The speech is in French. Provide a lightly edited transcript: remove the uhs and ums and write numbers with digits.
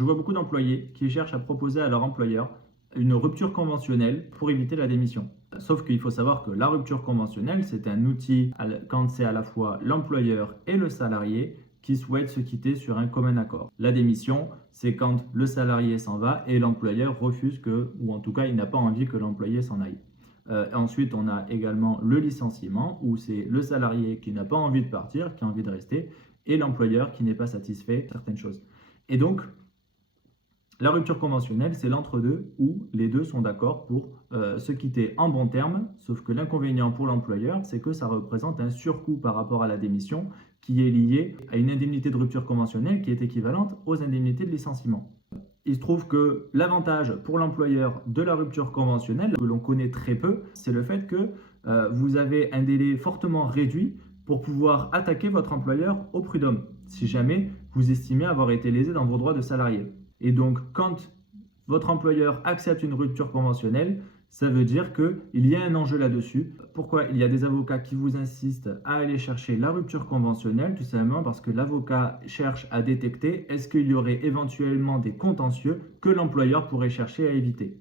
Je vois beaucoup d'employés qui cherchent à proposer à leur employeur une rupture conventionnelle pour éviter la démission. Sauf qu'il faut savoir que la rupture conventionnelle, c'est un outil quand c'est à la fois l'employeur et le salarié qui souhaitent se quitter sur un commun accord. La démission, c'est quand le salarié s'en va et l'employeur refuse que, ou en tout cas, il n'a pas envie que l'employé s'en aille. Ensuite, on a également le licenciement, où c'est le salarié qui n'a pas envie de partir, qui a envie de rester, et l'employeur qui n'est pas satisfait de certaines choses. Et donc, la rupture conventionnelle, c'est l'entre-deux où les deux sont d'accord pour se quitter en bons termes, sauf que l'inconvénient pour l'employeur, c'est que ça représente un surcoût par rapport à la démission qui est lié à une indemnité de rupture conventionnelle qui est équivalente aux indemnités de licenciement. Il se trouve que l'avantage pour l'employeur de la rupture conventionnelle, que l'on connaît très peu, c'est le fait que vous avez un délai fortement réduit pour pouvoir attaquer votre employeur au prud'homme, si jamais vous estimez avoir été lésé dans vos droits de salarié. Et donc, quand votre employeur accepte une rupture conventionnelle, ça veut dire qu'il y a un enjeu là-dessus. Pourquoi? Il y a des avocats qui vous insistent à aller chercher la rupture conventionnelle, tout simplement parce que l'avocat cherche à détecter est-ce qu'il y aurait éventuellement des contentieux que l'employeur pourrait chercher à éviter.